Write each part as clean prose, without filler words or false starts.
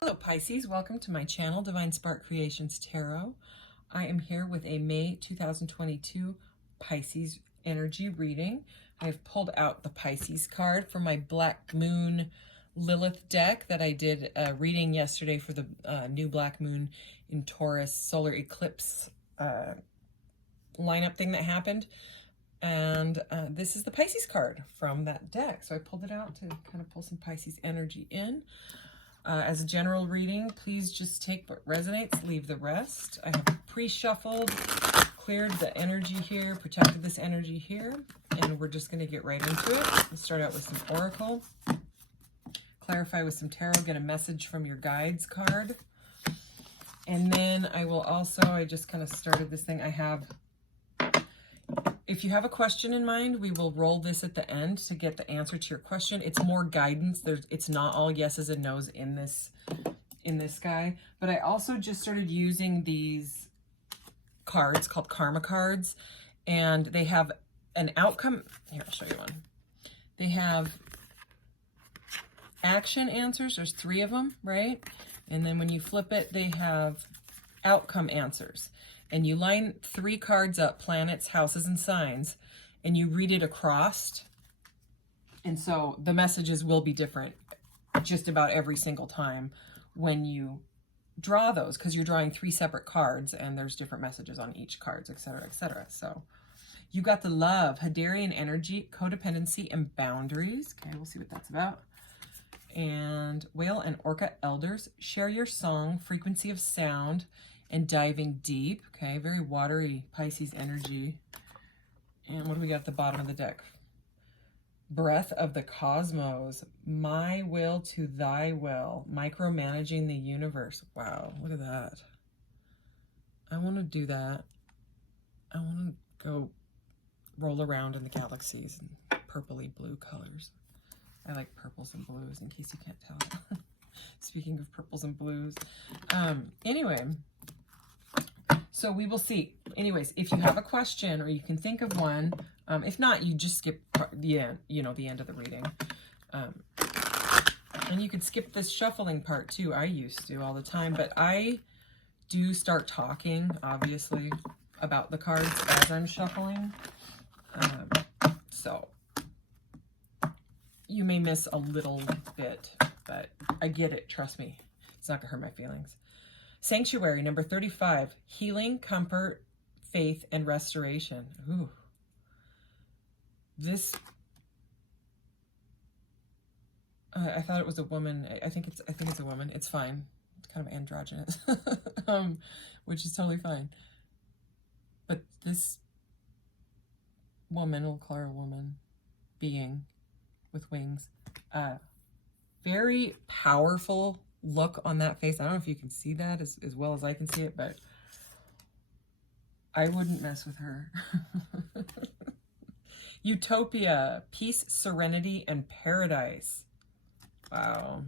Hello Pisces, welcome to my channel, Divine Spark Creations Tarot. I am here with a May 2022 Pisces energy reading. I have pulled out the Pisces card from my Black Moon Lilith deck that I did a reading yesterday for the new Black Moon in Taurus solar eclipse lineup thing that happened. And this is the Pisces card from that deck. So I pulled it out to kind of pull some Pisces energy in. As a general reading, please just take what resonates, leave the rest. I have pre-shuffled, cleared the energy here, protected this energy here, and we're just going to get right into it. Let's start out with some Oracle, clarify with some Tarot, get a message from your guides card. And then I will also, I just kind of started this thing, if you have a question in mind, we will roll this at the end to get the answer to your question. It's more guidance. It's not all yeses and nos in this guy. But I also just started using these cards called karma cards, and they have an outcome. Here, I'll show you one. They have action answers. There's 3 of them, right? And then when you flip it, they have outcome answers. And you line 3 cards up, planets, houses, and signs, and you read it across. And so the messages will be different just about every single time when you draw those, because you're drawing 3 separate cards and there's different messages on each cards, etc., etc. So you got the love, Hadarian energy, codependency, and boundaries. Okay, we'll see what that's about. And whale and orca elders, share your song, frequency of sound, and diving deep. Okay, very watery Pisces energy. And what do we got at the bottom of the deck? Breath of the cosmos, my will to thy will, micromanaging the universe. Wow, look at that. I want to do that. I want to go roll around in the galaxies in purpley blue colors. I like purples and blues, in case you can't tell. Speaking of purples and blues. Anyway, so we will see. Anyways, if you have a question or you can think of one, if not, you just skip the end, the end of the reading. And you could skip this shuffling part too. I used to all the time, but I do start talking, obviously, about the cards as I'm shuffling. So you may miss a little bit, but I get it. Trust me. It's not gonna hurt my feelings. Sanctuary, number 35, healing, comfort, faith, and restoration. Ooh. This, I thought it was a woman. I think it's a woman. It's fine. It's kind of androgynous, which is totally fine. But this woman, we'll call her a woman, being with wings, very powerful look on that face. I don't know if you can see that as well as I can see it, but I wouldn't mess with her. Utopia, peace, serenity, and paradise. Wow.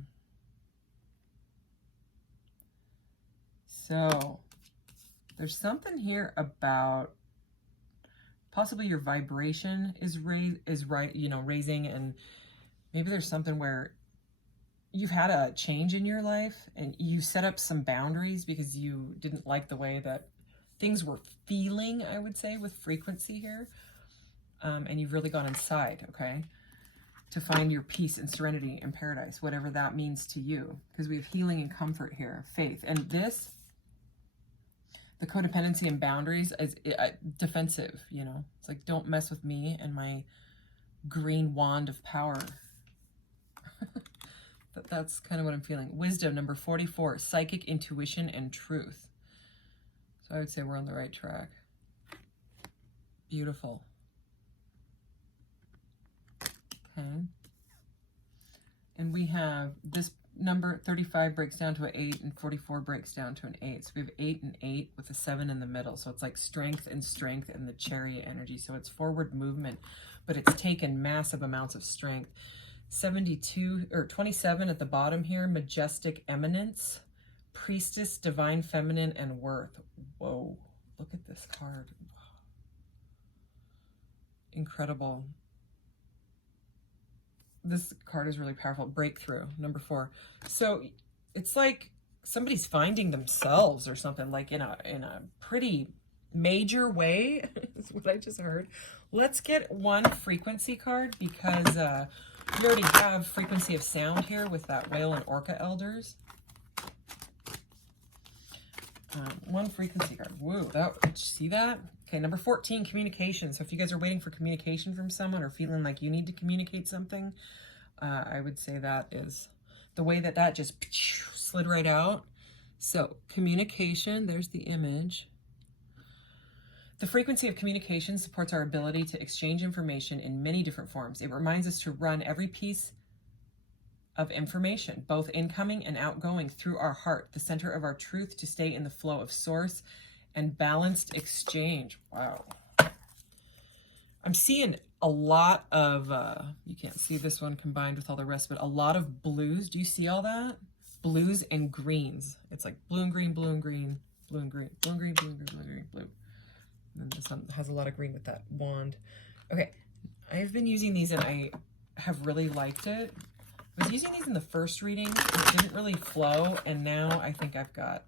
So there's something here about possibly your vibration is raising, and maybe there's something where you've had a change in your life and you set up some boundaries because you didn't like the way that things were feeling, I would say, with frequency here. And you've really gone inside, okay, to find your peace and serenity and paradise, whatever that means to you, because we have healing and comfort here, faith. And this, the codependency and boundaries, is defensive, It's like, don't mess with me and my green wand of power. That's kind of what I'm feeling. Wisdom, number 44, psychic intuition and truth. So I would say we're on the right track. Beautiful. Okay. And we have this number 35 breaks down to an 8 and 44 breaks down to an 8. So we have 8 and 8 with a 7 in the middle. So it's like strength and the chariot energy. So it's forward movement, but it's taken massive amounts of strength. 72 or 27 at the bottom here, majestic eminence, priestess, divine feminine, and worth. Whoa, look at this card. Incredible. This card is really powerful. Breakthrough, number 4. So it's like somebody's finding themselves or something, like in a pretty major way is what I just heard. Let's get one frequency card because we already have frequency of sound here with that whale and orca elders. One frequency card. Whoa, did you see that? Okay, number 14, communication. So if you guys are waiting for communication from someone or feeling like you need to communicate something, I would say that is the way that just slid right out. So communication, there's the image. The frequency of communication supports our ability to exchange information in many different forms. It reminds us to run every piece of information, both incoming and outgoing, through our heart, the center of our truth, to stay in the flow of source and balanced exchange. Wow. I'm seeing a lot of, you can't see this one combined with all the rest, but a lot of blues. Do you see all that? Blues and greens. It's like blue and green, blue and green, blue and green, blue and green, blue and green, blue and green, blue. And this one has a lot of green with that wand. Okay, I've been using these and I have really liked it. I was using these in the first reading. It didn't really flow, and now I think I've got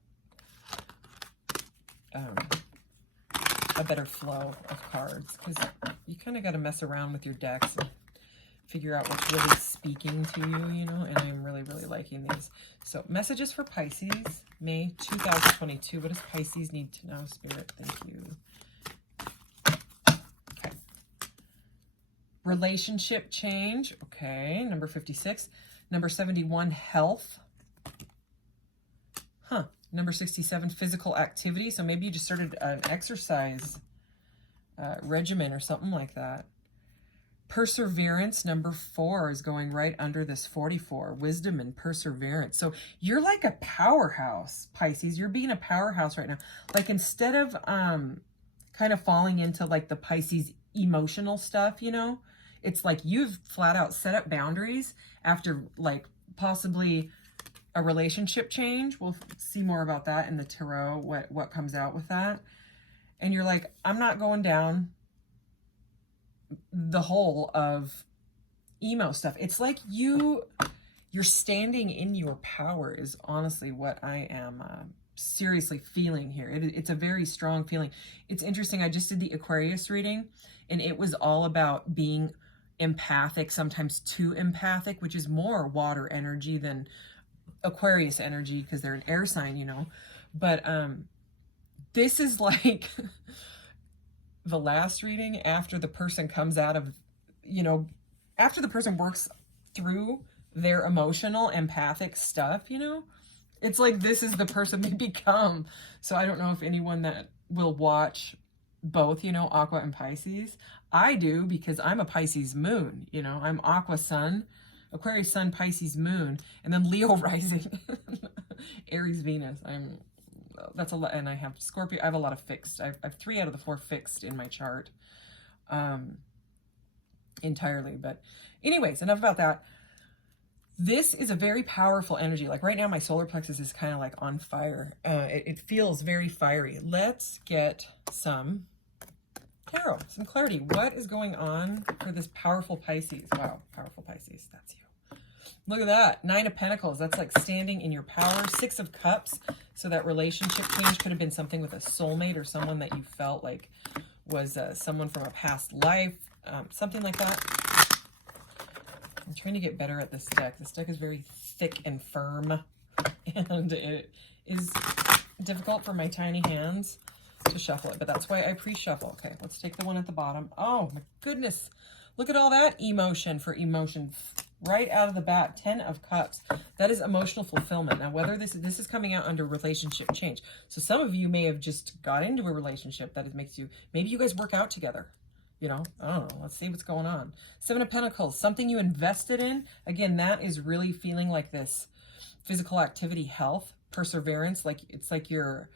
a better flow of cards, because you kind of got to mess around with your decks and figure out what's really speaking to you, you know, and I'm really, really liking these. So messages for Pisces, May 2022. What does Pisces need to know, Spirit? Thank you. Okay. Relationship change. Okay. Number 56. Number 71, health. Huh. Number 67, physical activity. So maybe you just started an exercise regimen or something like that. Perseverance, number 4, is going right under this 44. Wisdom and perseverance. So you're like a powerhouse, Pisces. You're being a powerhouse right now. Like, instead of kind of falling into like the Pisces emotional stuff, you know, it's like you've flat out set up boundaries after like possibly a relationship change. We'll see more about that in the tarot, what comes out with that. And you're like, I'm not going down the hole of emo stuff. It's like you're standing in your power is honestly what I am seriously feeling here. It's a very strong feeling. It's interesting. I just did the Aquarius reading, and it was all about being empathic, sometimes too empathic, which is more water energy than Aquarius energy because they're an air sign, you know. But this is like the last reading after the person comes out of, you know, after the person works through their emotional empathic stuff, you know, it's like this is the person they become. So I don't know if anyone that will watch both, you know, Aqua and Pisces. I do, because I'm a Pisces moon, you know, I'm Aqua sun, Aquarius sun, Pisces moon, and then Leo rising, Aries Venus. That's a lot, and I have Scorpio. I have a lot of fixed. I have 3 out of the 4 fixed in my chart, entirely. But anyways, enough about that. This is a very powerful energy. Like right now, my solar plexus is kind of like on fire. It feels very fiery. Let's get some tarot, some clarity. What is going on for this powerful Pisces? Wow, powerful Pisces. That's you. Look at that. 9 of Pentacles. That's like standing in your power. 6 of Cups. So that relationship change could have been something with a soulmate or someone that you felt like was someone from a past life. Something like that. I'm trying to get better at this deck. This deck is very thick and firm. And it is difficult for my tiny hands to shuffle it. But that's why I pre-shuffle. Okay, let's take the one at the bottom. Oh, my goodness. Look at all that emotion for emotion. Right out of the bat, 10 of Cups. That is emotional fulfillment. Now, whether this is coming out under relationship change. So some of you may have just got into a relationship that it makes you, maybe you guys work out together. You know, I don't know. Let's see what's going on. 7 of Pentacles, something you invested in. Again, that is really feeling like this physical activity, health, perseverance. Like it's like you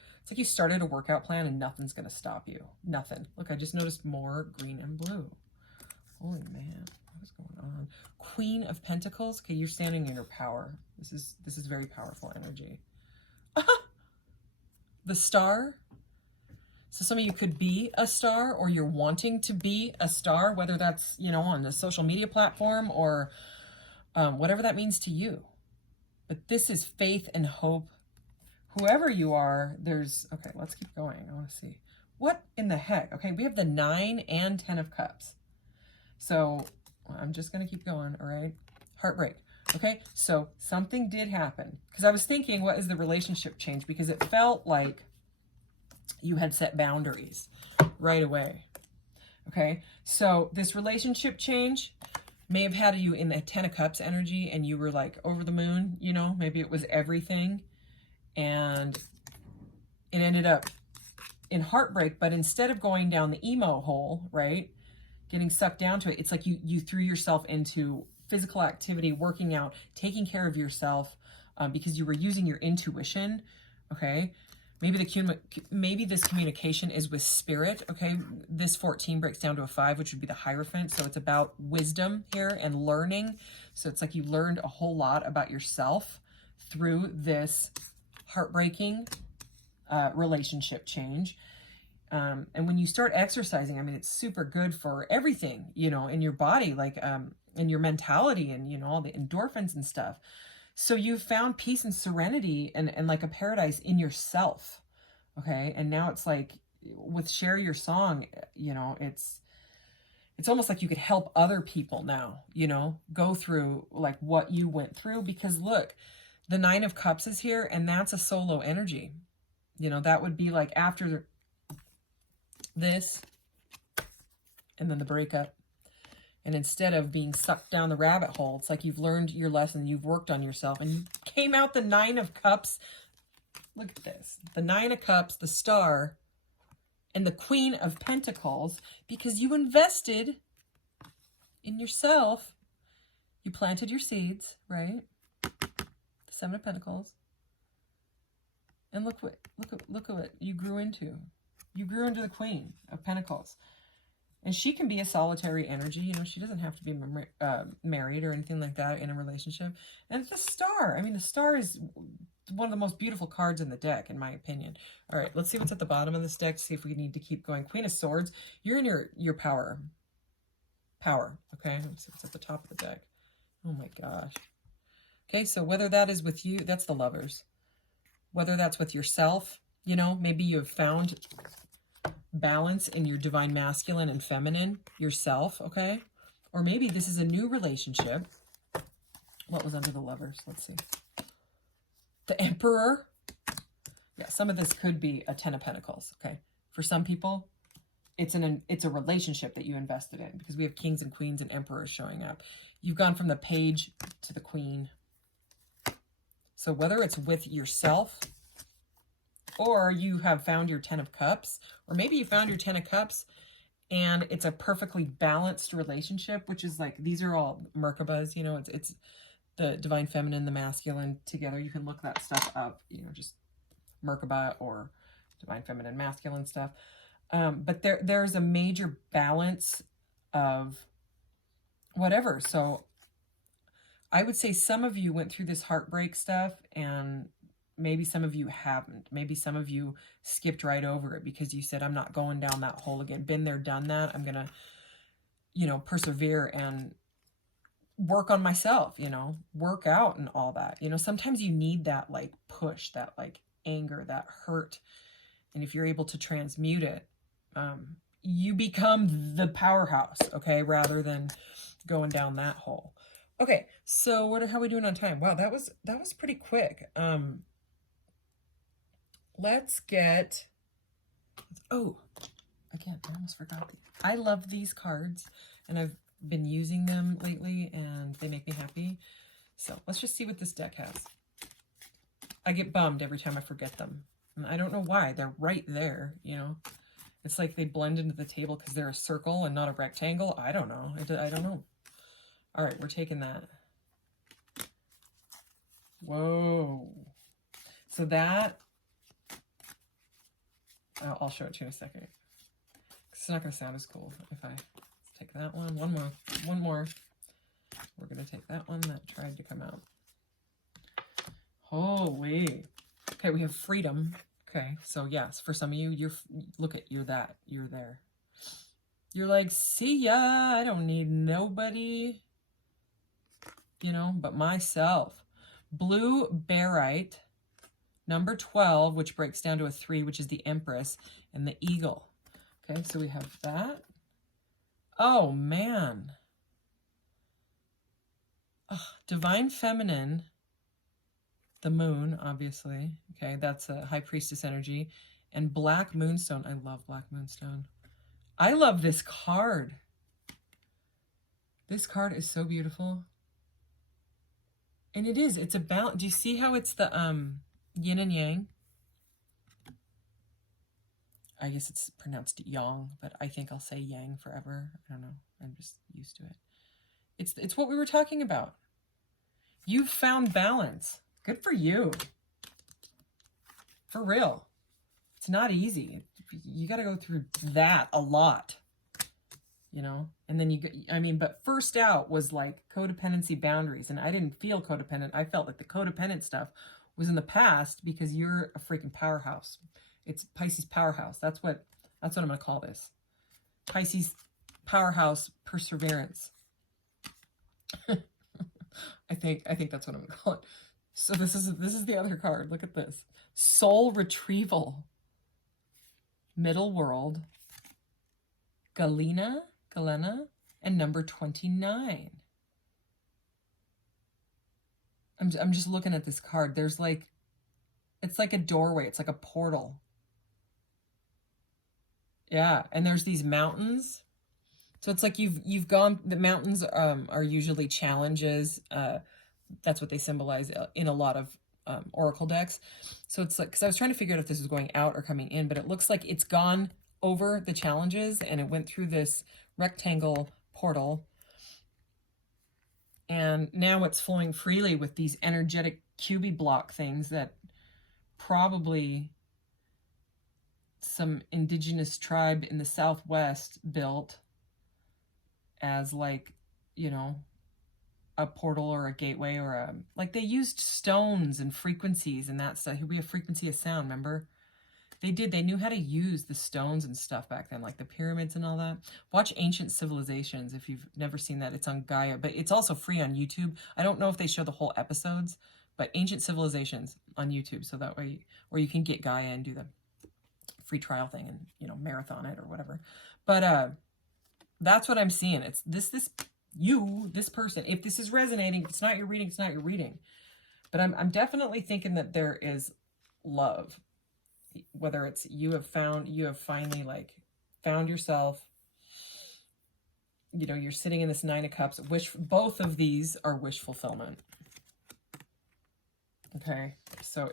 started a workout plan and nothing's going to stop you. Nothing. Look, I just noticed more green and blue. Holy man. What is going on? Queen of Pentacles. Okay, you're standing in your power. This is very powerful energy. The Star. So some of you could be a star, or you're wanting to be a star, whether that's, you know, on a social media platform or whatever that means to you. But this is faith and hope. Whoever you are, there's, okay, let's keep going. I want to see. What in the heck? Okay, we have the 9 and 10 of Cups. So I'm just going to keep going, all right? Heartbreak. Okay, so something did happen. Because I was thinking, what is the relationship change? Because it felt like you had set boundaries right away. Okay, so this relationship change may have had you in the 10 of Cups energy and you were like over the moon, you know, maybe it was everything. And it ended up in heartbreak, but instead of going down the emo hole, right, getting sucked down to it, it's like you threw yourself into physical activity, working out, taking care of yourself, because you were using your intuition. Okay, maybe this communication is with spirit. Okay, this 14 breaks down to a 5, which would be the Hierophant. So it's about wisdom here and learning. So it's like you learned a whole lot about yourself through this heartbreaking relationship change. And when you start exercising, I mean, it's super good for everything, you know, in your body, like in your mentality and, you know, all the endorphins and stuff. So you've found peace and serenity and like a paradise in yourself. Okay. And now it's like with Share Your Song, you know, it's almost like you could help other people now, you know, go through like what you went through, because look, the 9 of Cups is here and that's a solo energy. You know, that would be like after this and then the breakup. And instead of being sucked down the rabbit hole, it's like you've learned your lesson, you've worked on yourself, and you came out the 9 of Cups. Look at this. The 9 of Cups, the Star, and the Queen of Pentacles, because you invested in yourself. You planted your seeds, right? The 7 of Pentacles. And look at what you grew into. You grew into the Queen of Pentacles. And she can be a solitary energy. You know, she doesn't have to be married or anything like that in a relationship. And the Star. I mean, the Star is one of the most beautiful cards in the deck, in my opinion. All right, let's see what's at the bottom of this deck to see if we need to keep going. Queen of Swords. You're in your power. Okay, let's see what's at the top of the deck. Oh my gosh. Okay, so whether that is with you, that's the Lovers. Whether that's with yourself, you know, maybe you have found balance in your divine masculine and feminine, yourself, okay? Or maybe this is a new relationship. What was under the Lovers? Let's see. The Emperor. Yeah, some of this could be a 10 of Pentacles, okay? For some people, it's a relationship that you invested in, because we have Kings and Queens and Emperors showing up. You've gone from the Page to the Queen. So whether it's with yourself, or you have found your 10 of Cups, or maybe you found your 10 of Cups and it's a perfectly balanced relationship, which is like, these are all Merkabas, you know, it's the divine feminine, the masculine together. You can look that stuff up, you know, just Merkaba or divine feminine, masculine stuff. But there's a major balance of whatever. So I would say some of you went through this heartbreak stuff, and maybe some of you haven't. Maybe some of you skipped right over it because you said, I'm not going down that hole again. Been there, done that. I'm going to, you know, persevere and work on myself, you know, work out and all that. You know, sometimes you need that like push, that like anger, that hurt. And if you're able to transmute it, you become the powerhouse, okay, rather than going down that hole. Okay, so how are we doing on time? Wow, that was pretty quick. Let's get, oh, again, I almost forgot these. I love these cards, and I've been using them lately, and they make me happy. So let's just see what this deck has. I get bummed every time I forget them. And I don't know why. They're right there, you know. It's like they blend into the table because they're a circle and not a rectangle. I don't know. I don't know. All right, we're taking that. Whoa. So that, I'll show it to you in a second. It's not going to sound as cool if I take that one. One more. We're going to take that one that tried to come out. Holy. Okay, we have freedom. Okay, so yes, for some of you, you're there. You're like, see ya, I don't need nobody, you know, but myself. blue barite, number 12, which breaks down to a 3, which is the Empress, and the eagle. Okay, so we have that. Oh, man. Ugh, divine feminine, the moon, obviously. Okay, that's a high priestess energy. And black moonstone. I love black moonstone. I love this card. This card is so beautiful. And it is. It's about, do you see how it's the yin and yang? I guess it's pronounced yang, but I think I'll say yang forever. I don't know. I'm just used to it. It's what we were talking about. You've found balance. Good for you. For real. It's not easy. You got to go through that a lot. You know? And then but first out was like codependency boundaries. And I didn't feel codependent. I felt like the codependent stuff was in the past because you're a freaking powerhouse. It's Pisces Powerhouse. That's what I'm going to call this. Pisces Powerhouse Perseverance. I think that's what I'm going to call it. So this is the other card. Look at this. Soul Retrieval. Middle World. Galena, and number 29. I'm just looking at this card. There's like, it's like a doorway. It's like a portal. Yeah, and there's these mountains. So it's like you've gone, the mountains are usually challenges. That's what they symbolize in a lot of oracle decks. So it's like, because I was trying to figure out if this is going out or coming in, but it looks like it's gone over the challenges and it went through this rectangle portal. And now it's flowing freely with these energetic QB block things that probably some indigenous tribe in the Southwest built as like, you know, a portal or a gateway or a, like they used stones and frequencies and that stuff. We have frequency of sound, remember? They knew how to use the stones and stuff back then, like the pyramids and all that. Watch Ancient Civilizations if you've never seen that. It's on Gaia, but it's also free on YouTube. I don't know if they show the whole episodes, but Ancient Civilizations on YouTube. So that way, or you can get Gaia and do the free trial thing and, you know, marathon it or whatever. But that's what I'm seeing. It's this person. If this is resonating, if it's not your reading, it's not your reading. But I'm definitely thinking that there is love. Whether it's you have finally like found yourself, you know, you're sitting in this Nine of Cups. Both of these are wish fulfillment. Okay, so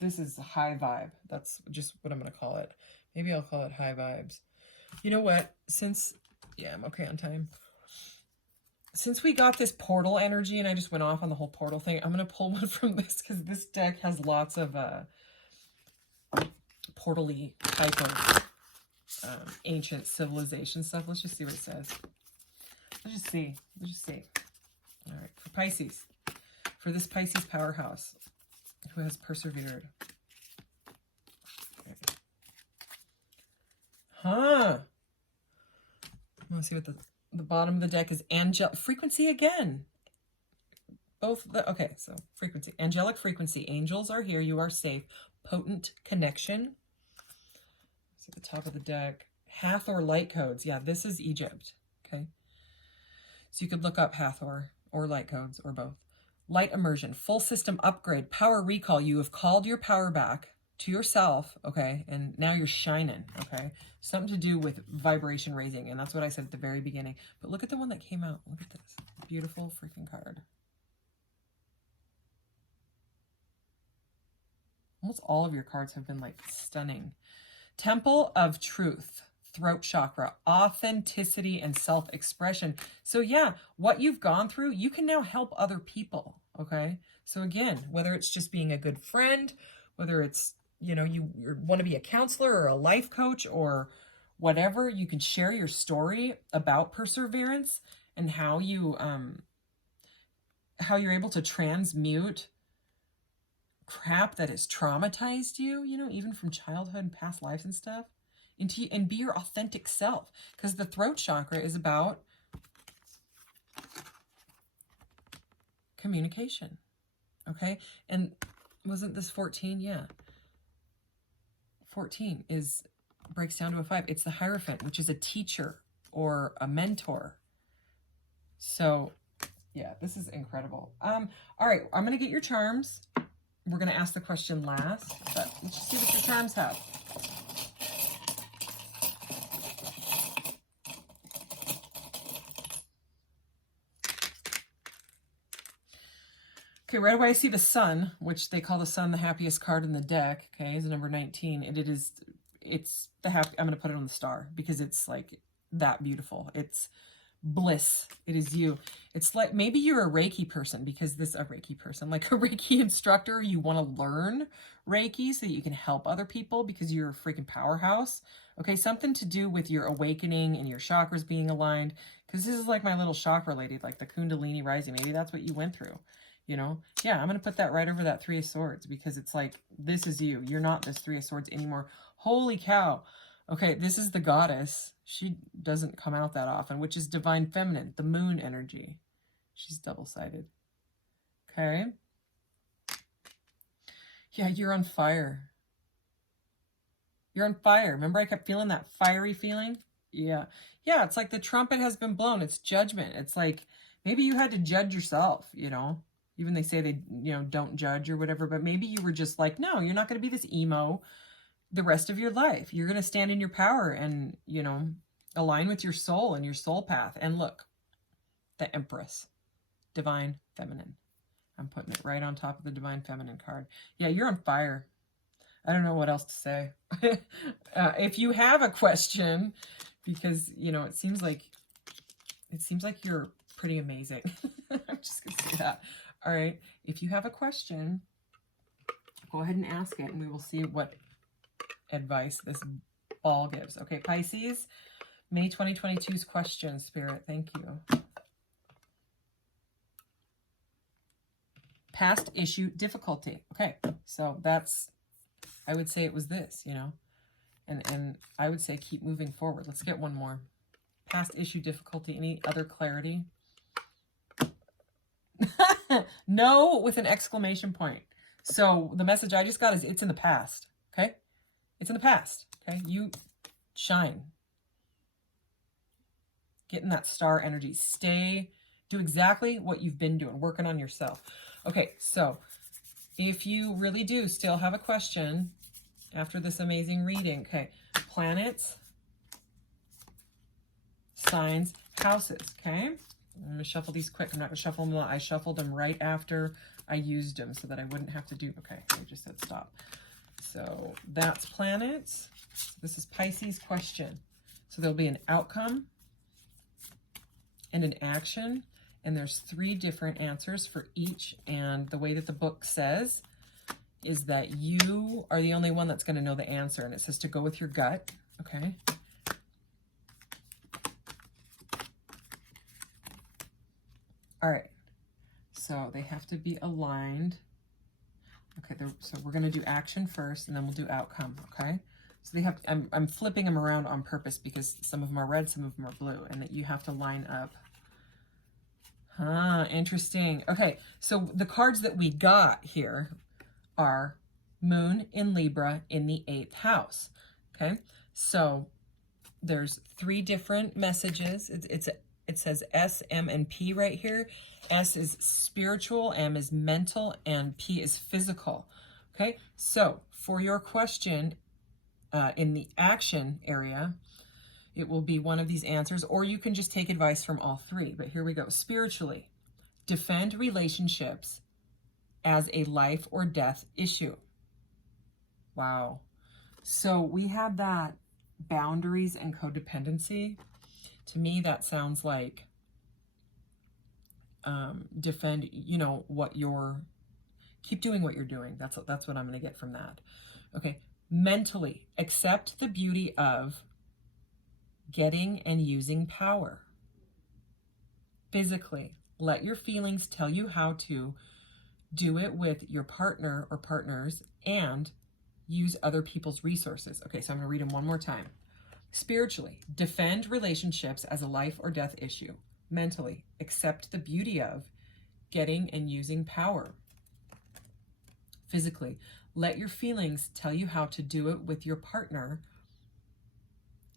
this is high vibe. That's just what I'm going to call it. Maybe I'll call it high vibes. You know what? I'm okay on time. Since we got this portal energy and I just went off on the whole portal thing, I'm going to pull one from this because this deck has lots of portal-y type of ancient civilization stuff. Let's just see what it says. Let's just see. All right, for Pisces. For this Pisces powerhouse who has persevered. Okay. Huh. Let's see what the bottom of the deck is. Frequency again. Okay, so frequency. Angelic frequency. Angels are here. You are safe. Potent connection. At the top of the deck. Hathor light codes. Yeah, this is Egypt. Okay. So you could look up Hathor or light codes or both. Light immersion. Full system upgrade. Power recall. You have called your power back to yourself. Okay. And now you're shining. Okay. Something to do with vibration raising. And that's what I said at the very beginning. But look at the one that came out. Look at this. Beautiful freaking card. Almost all of your cards have been like stunning. Temple of Truth, throat chakra, authenticity and self-expression. So yeah, what you've gone through, you can now help other people, okay? So again, whether it's just being a good friend, whether it's, you know, you want to be a counselor or a life coach or whatever, you can share your story about perseverance and how you're able to transmute crap that has traumatized you, you know, even from childhood and past lives and stuff, and be your authentic self. Because the throat chakra is about communication. Okay. And wasn't this 14? Yeah. 14 breaks down to a 5. It's the Hierophant, which is a teacher or a mentor. So yeah, this is incredible. All right, I'm going to get your charms. We're going to ask the question last, but let's just see what your charms have. Okay, right away I see the Sun, which they call the Sun the happiest card in the deck. Okay, is number 19, and it's the happy. I'm going to put it on the star because it's like that beautiful. It's bliss. It is you. It's like maybe you're a Reiki person, because a Reiki person, like a Reiki instructor. You want to learn Reiki so that you can help other people because you're a freaking powerhouse. Okay, something to do with your awakening and your chakras being aligned, because this is like my little chakra lady, like the Kundalini rising. Maybe that's what you went through. You know, yeah, I'm going to put that right over that 3 of Swords, because it's like, this is you. You're not this 3 of Swords anymore. Holy cow. Okay, this is the Goddess. She doesn't come out that often, which is Divine Feminine, the Moon energy. She's double-sided. Okay. Yeah, you're on fire. You're on fire. Remember I kept feeling that fiery feeling? Yeah. Yeah, it's like the trumpet has been blown. It's judgment. It's like maybe you had to judge yourself, you know? Even they say they, don't judge or whatever, but maybe you were just like, no, you're not going to be this emo the rest of your life. You're going to stand in your power and, align with your soul and your soul path. And look, the Empress, Divine Feminine. I'm putting it right on top of the Divine Feminine card. Yeah, you're on fire. I don't know what else to say. If you have a question, because, it seems like you're pretty amazing. I'm just going to say that. All right. If you have a question, go ahead and ask it, and we will see what advice this ball gives. Okay, Pisces, May 2022's question, Spirit. Thank you. Past issue difficulty. Okay, so I would say it was this, and I would say keep moving forward. Let's get one more. Past issue difficulty. Any other clarity? No, with an exclamation point. So the message I just got is it's in the past. Okay, it's in the past. Okay, you shine. Get in that star energy. Do exactly what you've been doing, working on yourself. Okay, so if you really do still have a question after this amazing reading, okay, planets, signs, houses, okay? I'm going to shuffle these quick. I'm not going to shuffle them a lot. I shuffled them right after I used them so that I wouldn't have to do, okay, I just said stop. So that's planets. This is Pisces question. So there'll be an outcome and an action, and there's 3 different answers for each. And the way that the book says is that you are the only one that's going to know the answer, and it says to go with your gut, okay? All right, so they have to be aligned. Okay, so we're going to do action first, and then we'll do outcome, okay? So they have, I'm flipping them around on purpose because some of them are red, some of them are blue, and that you have to line up. Interesting. Okay, so the cards that we got here are Moon in Libra in the 8th house, okay? So there's 3 different messages. It says S, M, and P right here. S is spiritual, M is mental, and P is physical. Okay, so for your question in the action area, it will be one of these answers, or you can just take advice from all 3. But here we go. Spiritually, defend relationships as a life or death issue. Wow. So we have that boundaries and codependency. To me, that sounds like defend, keep doing what you're doing. That's what I'm going to get from that. Okay. Mentally, accept the beauty of getting and using power. Physically, let your feelings tell you how to do it with your partner or partners and use other people's resources. Okay, so I'm going to read them one more time. Spiritually, defend relationships as a life or death issue. Mentally, accept the beauty of getting and using power. Physically, let your feelings tell you how to do it with your partner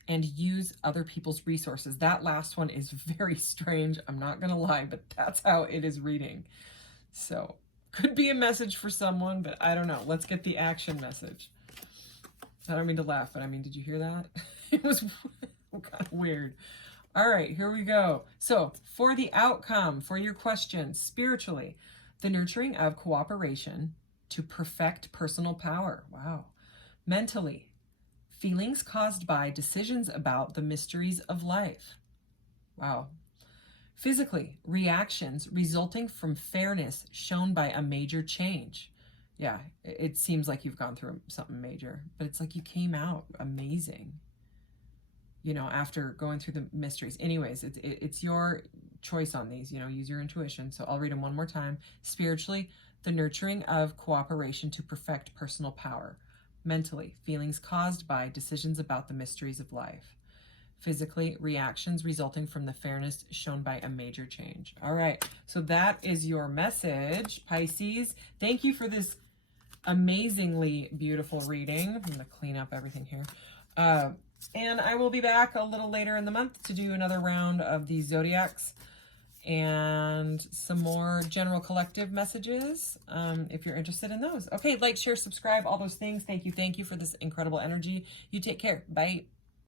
and use other people's resources. That last one is very strange. I'm not going to lie, but that's how it is reading. So could be a message for someone, but I don't know. Let's get the action message. I don't mean to laugh, but I mean, did you hear that? It was kind of weird. All right, here we go. So for the outcome, for your question, spiritually, the nurturing of cooperation to perfect personal power. Wow. Mentally, feelings caused by decisions about the mysteries of life. Wow. Physically, reactions resulting from fairness shown by a major change. Yeah, it seems like you've gone through something major, but it's like you came out amazing, you know, after going through the mysteries. Anyways, it's your choice on these, you know, use your intuition. So I'll read them one more time. Spiritually, the nurturing of cooperation to perfect personal power. Mentally, feelings caused by decisions about the mysteries of life. Physically, reactions resulting from the fairness shown by a major change. All right, so that is your message, Pisces. Thank you for this amazingly beautiful reading. I'm going to clean up everything here. And I will be back a little later in the month to do another round of the zodiacs and some more general collective messages, if you're interested in those. Okay, like, share, subscribe, all those things. Thank you for this incredible energy. You take care. Bye.